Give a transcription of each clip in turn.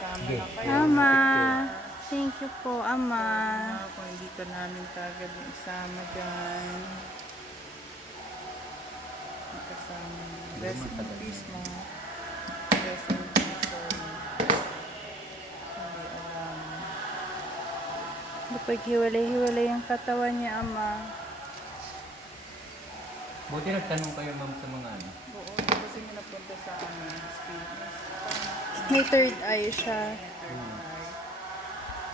Sama Sige. na kayo. Ama. Thank you po, Ama. Kung hindi ka namin kagad isama dyan. Kasama. Rest in peace mo. Rest in peace. Hindi alam. Kapag hiwalay-hiwalay yung katawan niya, Ama. Buti nagtanong kayo ma'am sa mga ano. Oo, kasi may napunta sa amin. Experience. May third eye siya.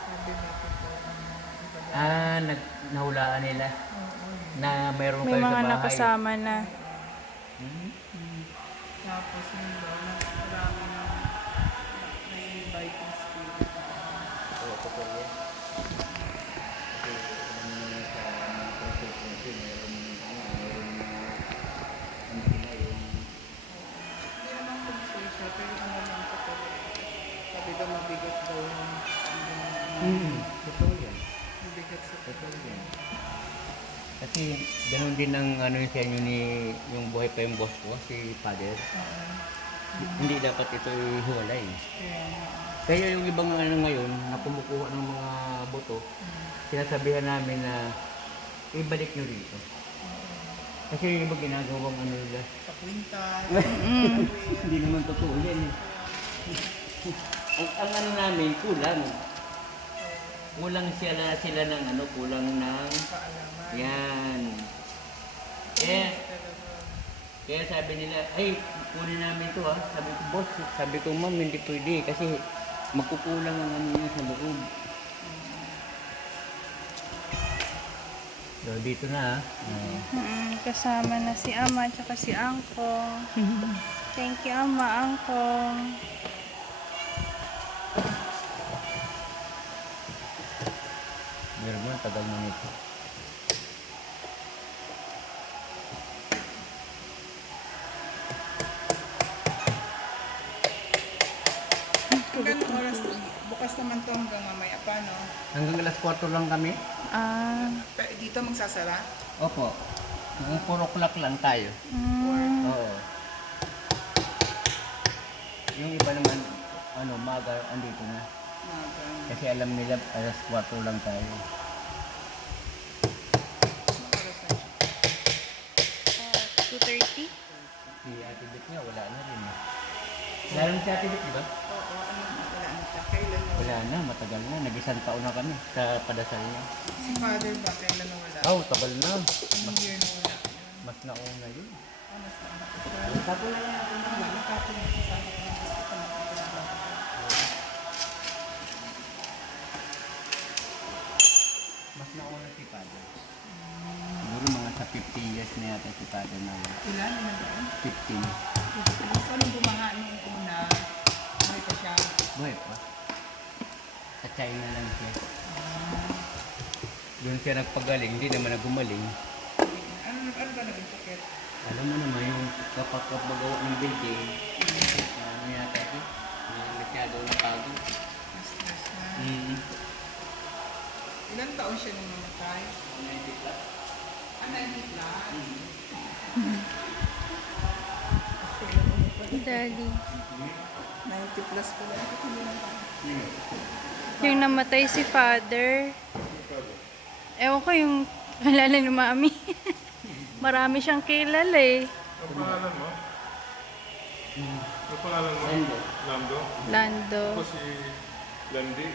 Sabi niya po po. Nahulaan nila na mayroon May kayo sa mga bahay. nakasama na. Tapos yun daw, marami na may biking spirit. Oo, totoo yan. Kasi alam niyo sa mga consultancy, mayroon sila yung Hindi naman conversation, pero ano lang ko talaga. Sabi daw mabigat daw yung totoo yan. mabigat sa Totoo yan. Kasi ganun din ang ano yun sa inyo ni yung buhay pa yung boss ko, si Father. Hindi dapat ito ihiwalay. Kaya yung ibang ano ngayon na kumukuha ng mga boto, sinasabihan namin na ibalik nyo rito. Kasi yung iba ginagawang ano nila. Sa kwintas. Hindi naman totoo yan eh. ang ano namin, kulang. Kulang sila ng ano, kulang ng Kaalaman. yan. Kaya sabi nila, ay, kunin namin ito ah. Sabi ko, boss, sabi ko, ma'am, hindi pwede kasi magkukulang ang ano niya sa loob. So, dito na ah. Kasama na si Ama at saka si Angkong. Thank you, Ama, Angkong. Meron mo, tagal na nito. Hanggang oras, bukas naman to hanggang mamaya pa, no? Hanggang alas 4 lang kami? Dito magsasara? Opo. Hanggang 4 o'clock lang tayo. Oo. Yung iba naman, ano, maga, andito na. Kasi alam nila, alas 4 lang tayo. Oras na siya. 2:30? Si Ate Bit nga, wala na rin. Lalo si Ate Bit, di ba? Oo, wala na siya. Kailan na Wala na, matagal na. Nag-isang taon na kami sa padasal niya. Si Father ba? Kailan na wala? Oh, tagal na. Anong year na wala? Mas nauna yun. Ano sa akin? Tapo na lang ako na. Nakapin na siya sa akin. Mas nauna si Father. Siguro mga sa 50 years na yata si Father na wala. Ilan na ba? 15. So, nung bumaha nung una, may pa siya. Buhay pa. Sa China lang siya. Doon siya nagpagaling, hindi naman nagumaling. Ano ba naging sakit? Alam mo naman yung kapag magawa ng building, ano yata ito? Hindi masyado napagod. Na-stress na. Mm-hmm. Ilan taon siya nung namatay? 90 plus. 90 plus. Daddy. 90 plus pala. Bakit hindi na tayo? Yung namatay si Father. Ewan ko yung kilala ni Mami. Marami siyang kilala eh. Ang pangalan mo? Ang pangalan mo? Lando. Lando? Lando. Ako si Landi.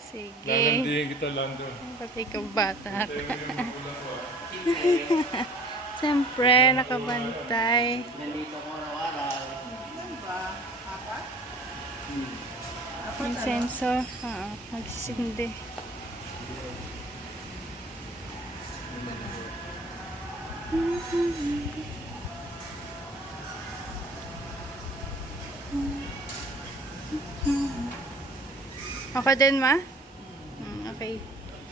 Sige. Lalandihin kita, Lando. Pati ikaw bata. Tayo yung magulang ko ah. Siyempre, nakabantay. Nandito ko araw-araw. Ilan ba? Apat? Apat Yung ano? sensor, magsisindi. Ako din, Ma?